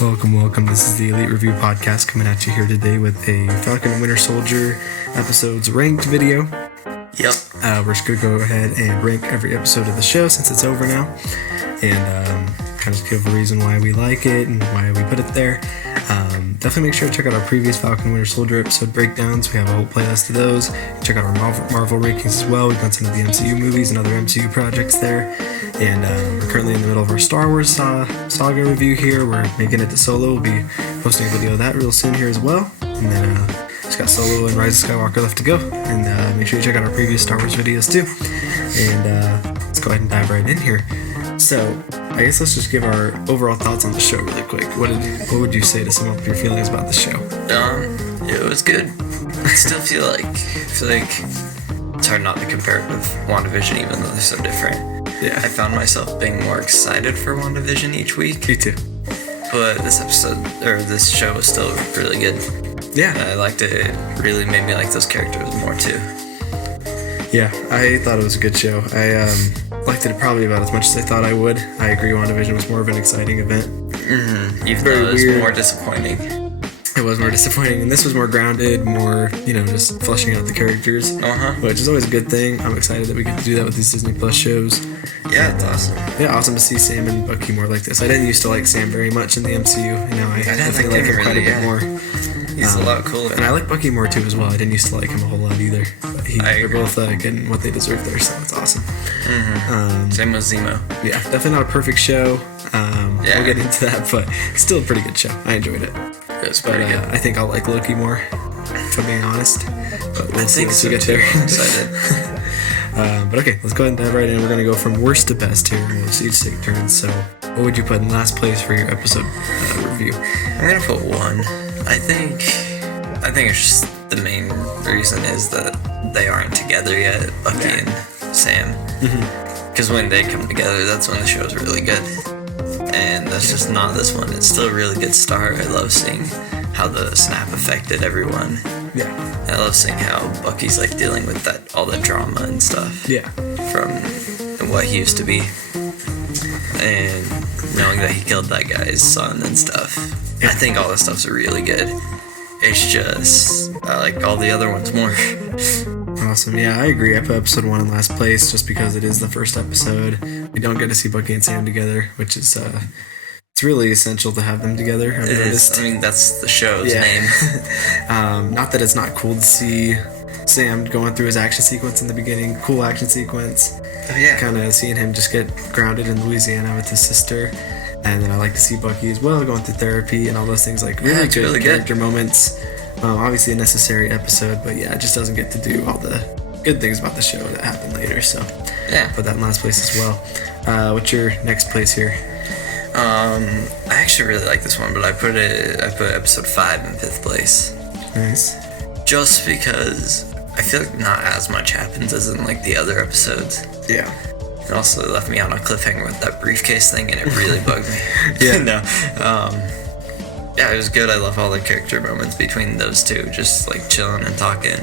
Welcome. This is the Elite Review Podcast coming at you here today with a Falcon and Winter Soldier episodes ranked video. Yep. We're just going to go ahead and rank every episode of the show since it's over now, and kind of give a reason why we like it and why we put it there. Definitely make sure to check out our previous Falcon and Winter Soldier episode breakdowns. We have a whole playlist of those. Check out our Marvel rankings as well. We've done some of the MCU movies and other MCU projects there. And we're currently in the middle of our Star Wars saga review here. We're making it to Solo. We'll be posting a video of that real soon here as well. And then just got Solo and Rise of Skywalker left to go. And make sure you check out our previous Star Wars videos too. And let's go ahead and dive right in here. So I guess let's just give our overall thoughts on the show really quick. What would you say to sum up your feelings about the show? It was good. I still feel like it's hard not to compare it with WandaVision, even though they're so different. Yeah. I found myself being more excited for WandaVision each week. Me too. But this show was still really good. Yeah. I liked it. It really made me like those characters more too. Yeah, I thought it was a good show. I liked it probably about as much as I thought I would. I agree WandaVision was more of an exciting event. Even though it was more disappointing. It was more disappointing, and this was more grounded, more, just fleshing out the characters, which is always a good thing. I'm excited that we get to do that with these Disney Plus shows. Yeah, it's awesome. Yeah, awesome to see Sam and Bucky more like this. I didn't used to like Sam very much in the MCU, and now I definitely like him quite a bit more. He's a lot cooler. And I like Bucky more too as well. I didn't used to like him a whole lot either. But they're both getting what they deserve there, so it's awesome. Same with Zemo. Yeah, definitely not a perfect show. We'll get into that, but it's still a pretty good show. I enjoyed it. It's pretty good. I think I'll like Loki more, if I'm being honest. But we'll see once we get there. I'm excited. But okay, let's go ahead and dive right in. We're going to go from worst to best here, and we'll each take turns. So what would you put in last place for your episode review? I'm going to put 1. I think it's just the main reason is that they aren't together yet, Bucky and Sam. Because when they come together, that's when the show's really good. And that's just not this one. It's still a really good start. I love seeing how the snap affected everyone. Yeah. And I love seeing how Bucky's like dealing with all the drama and stuff. Yeah. From what he used to be. And knowing that he killed that guy's son and stuff. Yeah. I think all this stuff's really good. It's just, I like all the other ones more. Awesome. Yeah, I agree. I put episode 1 in last place just because it is the first episode. We don't get to see Bucky and Sam together, which is, it's really essential to have them together. I've noticed. I mean, that's the show's name. Not that it's not cool to see Sam going through his action sequence in the beginning. Cool action sequence. Yeah. Kind of seeing him just get grounded in Louisiana with his sister. And then I like to see Bucky as well going through therapy and all those things, like really character moments. Obviously a necessary episode, but yeah, it just doesn't get to do all the good things about the show that happen later. So yeah, put that in last place as well. What's your next place here? I actually really like this one, but I put episode 5 in 5th place. Nice. Just because I feel like not as much happens as in like the other episodes. Yeah. It also left me on a cliffhanger with that briefcase thing, and it really bugged me. Yeah. Yeah, it was good. I love all the character moments between those two, just like chilling and talking.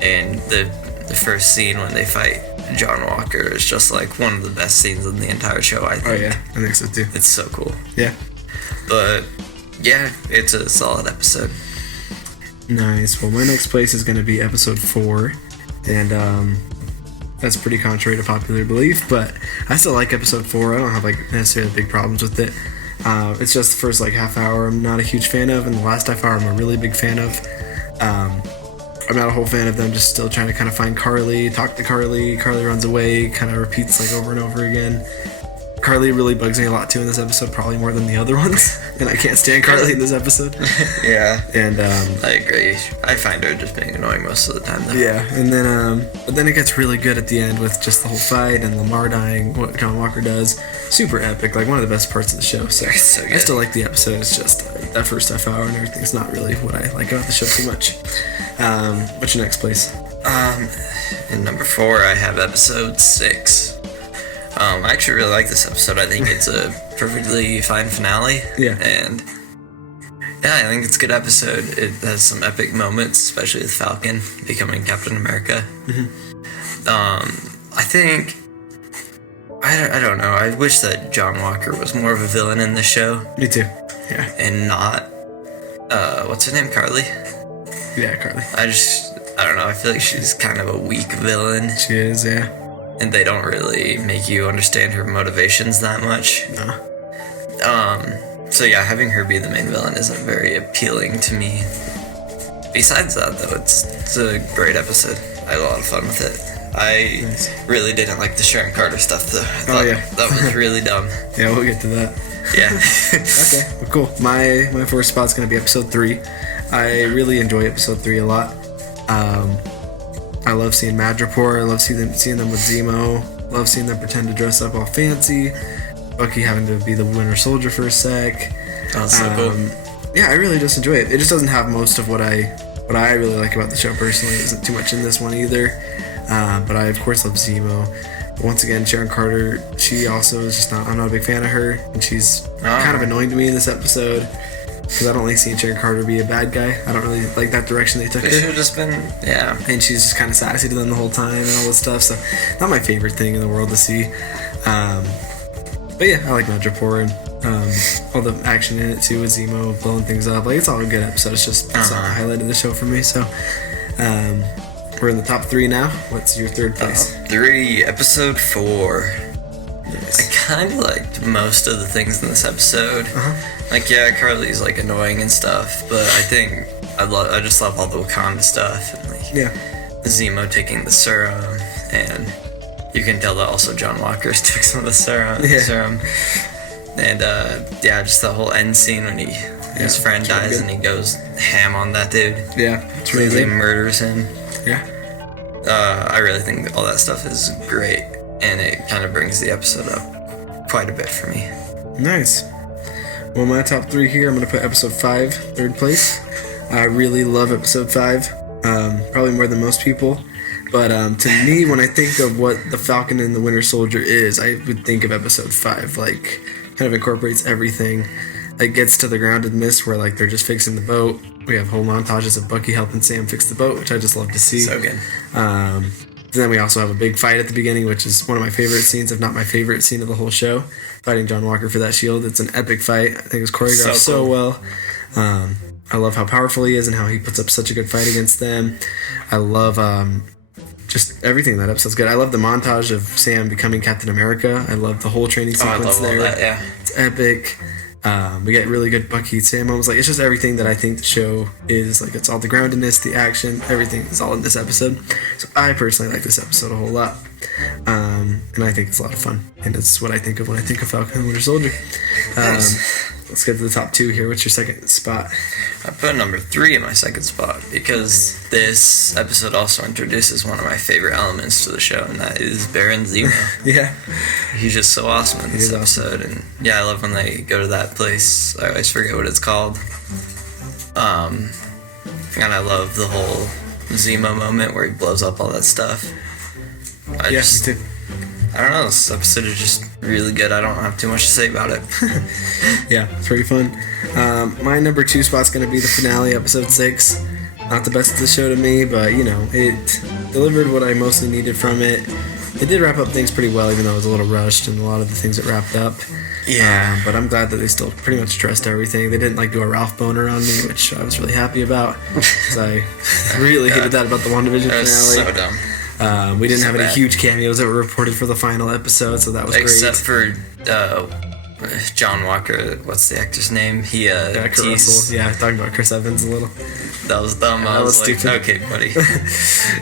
And the first scene when they fight John Walker is just like one of the best scenes in the entire show, I think. Oh yeah, I think so too. It's so cool. Yeah. But yeah, it's a solid episode. Nice. Well, my next place is going to be episode 4, and that's pretty contrary to popular belief, but I still like episode 4. I don't have like necessarily big problems with it. It's just the first like half hour I'm not a huge fan of, and the last half hour I'm a really big fan of. I'm not a whole fan of them just still trying to kind of find Carly, talk to Carly. Carly runs away, kind of repeats like over and over again. Carly really bugs me a lot too in this episode, probably more than the other ones, and I can't stand Carly in this episode. Yeah. And I agree. I find her just being annoying most of the time though. Yeah, and then but then it gets really good at the end with just the whole fight and Lamar dying, what John Walker does. Super epic, like one of the best parts of the show. So, it's so good. I still like the episode. It's just that first half hour and everything's not really what I like about the show too much. What's your next place? In number 4 I have episode 6. I actually really like this episode. I think it's a perfectly fine finale. Yeah. And yeah, I think it's a good episode. It has some epic moments, especially with Falcon becoming Captain America. I think I don't know. I wish that John Walker was more of a villain in the show. Me too. Yeah. and not what's her name, Carly? Yeah, Carly. I don't know, I feel like she's kind of a weak villain. She is, yeah. And they don't really make you understand her motivations that much. No. So yeah, having her be the main villain isn't very appealing to me. Besides that, though, it's a great episode. I had a lot of fun with it. I really didn't like the Sharon Carter stuff, though. That was really dumb. Yeah, we'll get to that. Yeah. Okay, well, cool. My first spot's gonna be episode 3. I really enjoy episode 3 a lot. I love seeing Madripoor. I love seeing them with Zemo. Love seeing them pretend to dress up all fancy. Bucky having to be the Winter Soldier for a sec. That was so cool. Yeah, I really just enjoy it. It just doesn't have most of what I really like about the show personally. It isn't too much in this one either. But I, of course, love Zemo. But once again, Sharon Carter, she also is just I'm not a big fan of her. And she's kind of annoying to me in this episode. Because I don't like seeing Sharon Carter be a bad guy. I don't really like that direction they took her. It should have just been, yeah. And she's just kind of sassy to them the whole time and all this stuff. So, not my favorite thing in the world to see. But yeah, I like Madripoor and all the action in it too with Zemo blowing things up. Like, it's all a good episode. It's just it's not the highlight of the show for me. So, we're in the top 3 now. What's your third place? 3, episode 4. Nice. I kind of liked most of the things in this episode. Like, yeah, Carly's like annoying and stuff, but I think I just love all the Wakanda stuff and like Zemo taking the serum, and you can tell that also John Walker's took some of the serum. And just the whole end scene when his friend dies and he goes ham on that dude. Yeah, it's really He murders him. Yeah. I really think all that stuff is great, and it kind of brings the episode up quite a bit for me. Nice. Well, my top 3 here, I'm going to put episode 5, third place. I really love episode 5, probably more than most people. But to me, when I think of what the Falcon and the Winter Soldier is, I would think of episode 5. Like, kind of incorporates everything. Like, gets to the groundedness where, like, they're just fixing the boat. We have whole montages of Bucky helping Sam fix the boat, which I just love to see. So good. Then we also have a big fight at the beginning, which is one of my favorite scenes, if not my favorite scene of the whole show. Fighting John Walker for that shield. It's an epic fight. I think it's choreographed so well. I love how powerful he is and how he puts up such a good fight against them. I love just everything in that episode's good. I love the montage of Sam becoming Captain America. I love the whole training sequence there. All that, yeah. It's epic. We get really good Bucky Sam moments. Like, it's just everything that I think the show is. Like, it's all the groundedness, the action, everything is all in this episode. So I personally like this episode a whole lot. And I think it's a lot of fun. And it's what I think of when I think of Falcon and Winter Soldier. Let's get to the top 2 here. What's your second spot? I put number 3 in my second spot because this episode also introduces one of my favorite elements to the show, and that is Baronz. Yeah. He's just so awesome in this episode. Awesome. And yeah, I love when they go to that place. I always forget what it's called. And I love the whole Zemo moment where he blows up all that stuff. Me too. I don't know, this episode is just really good. I don't have too much to say about it. Yeah, it's pretty fun. My number 2 spot's going to be the finale, episode 6. Not the best of the show to me, but, you know, it delivered what I mostly needed from it. It did wrap up things pretty well, even though it was a little rushed and a lot of the things it wrapped up. Yeah. But I'm glad that they still pretty much addressed everything. They didn't, like, do a Ralph boner on me, which I was really happy about. Because I really hated that about the WandaVision finale. So dumb. We didn't have any huge cameos that were reported for the final episode, so that was great. Except for John Walker. What's the actor's name? He Kurt Russell. Yeah, talking about Chris Evans a little. That was dumb. I was like, stupid. Okay, buddy.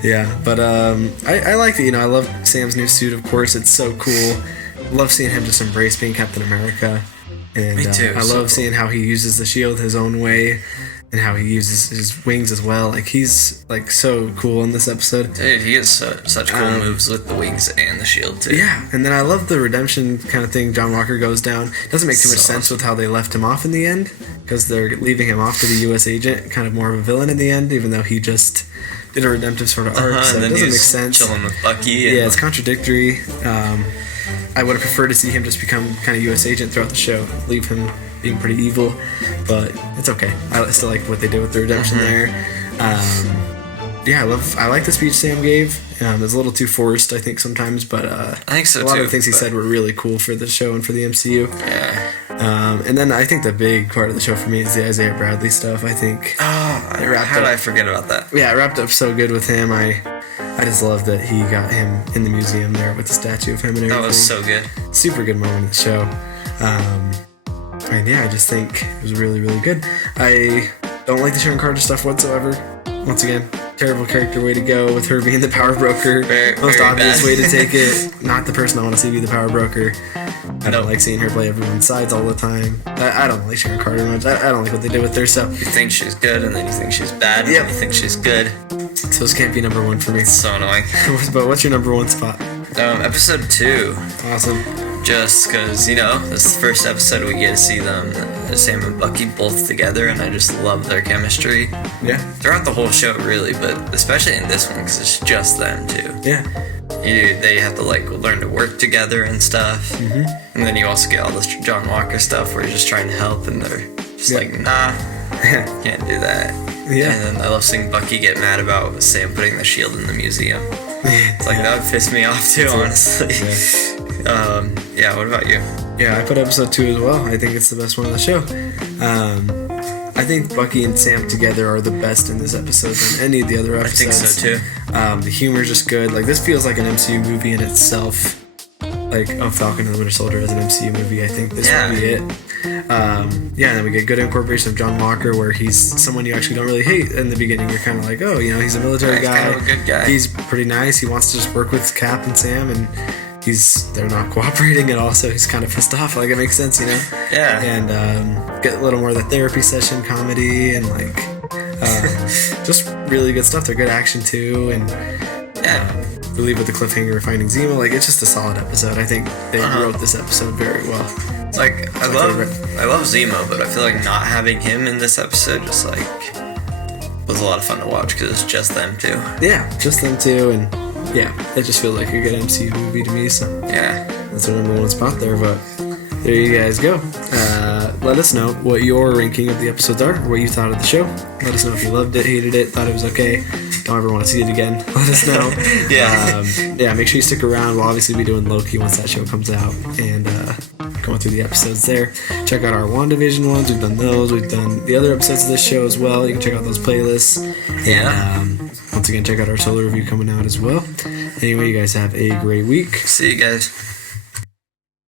Yeah, but I liked it. You know, I love Sam's new suit. Of course, it's so cool. Love seeing him just embrace being Captain America. And me too. I love seeing how he uses the shield his own way. And how he uses his wings as well. Like, he's, like, so cool in this episode. Dude, he has such cool moves with the wings and the shield, too. Yeah, and then I love the redemption kind of thing John Walker goes down. It doesn't make too much sense with how they left him off in the end, because they're leaving him off to the U.S. agent, kind of more of a villain in the end, even though he just did a redemptive sort of arc, so it doesn't make sense. Chilling with Bucky. Yeah, it's contradictory. I would have preferred to see him just become kind of U.S. agent throughout the show, leave him being pretty evil, but it's okay. I still like what they did with the redemption there. I like the speech Sam gave. It's a little too forced, I think, sometimes, but I think so a lot too, of the things he said were really cool for the show and for the MCU. Yeah. And then I think the big part of the show for me is the Isaiah Bradley stuff. I think. How did I forget about that? Yeah, it wrapped up so good with him. I just love that he got him in the museum there with the statue of him and everything. That was so good. Super good moment of the show. And yeah, I just think it was really, really good. I don't like the Sharon Carter stuff whatsoever. Once again, terrible character way to go with her being the power broker. Most obvious way to take it. Not the person I want to see be the power broker. I don't like seeing her play everyone's sides all the time. I don't like Sharon Carter much. I don't like what they did with her. So you think she's good, and then you think she's bad, and then you think she's good. So this can't be number one for me. It's so annoying. But what's your number one spot? Episode 2. Awesome. Just because, this is the first episode we get to see them, Sam and Bucky, both together, and I just love their chemistry. Yeah. Throughout the whole show, really, but especially in this one, because it's just them two. Yeah. They have to, learn to work together and stuff. Mm-hmm. And then you also get all this John Walker stuff where you're just trying to help, and they're just nah, can't do that. Yeah. And then I love seeing Bucky get mad about Sam putting the shield in the museum. It's that would piss me off too, honestly. Yeah. What about you? Yeah, I put episode 2 as well. I think it's the best one of the show. I think Bucky and Sam together are the best in this episode than any of the other episodes. I think so too. The humor's just good. This feels like an MCU movie in itself. Falcon and the Winter Soldier as an MCU movie. I think this would be it. And then we get good incorporation of John Walker, where he's someone you actually don't really hate in the beginning. You're kind of like, oh, he's a military guy. Kind of a good guy. He's pretty nice. He wants to just work with Cap and Sam, and they're not cooperating at all, so he's kind of pissed off. It makes sense, Yeah. And get a little more of the therapy session comedy and just really good stuff. They're good action too, and we leave with the cliffhanger of finding Zemo. It's just a solid episode. I think they wrote this episode very well. I love Zemo, but I feel like not having him in this episode just was a lot of fun to watch because it's just them two. Yeah, just them two, and it just feels like a good MCU movie to me. So that's our number one spot there. But there you guys go. Let us know what your ranking of the episodes are, what you thought of the show. Let us know if you loved it, hated it, thought it was okay, don't ever want to see it again. Let us know. Make sure you stick around. We'll obviously be doing Loki once that show comes out, and going through the episodes there. Check out our WandaVision ones. We've done those. We've done the other episodes of this show as well. You can check out those playlists. And once again, check out our solo review coming out as well. Anyway, you guys have a great week. See you guys.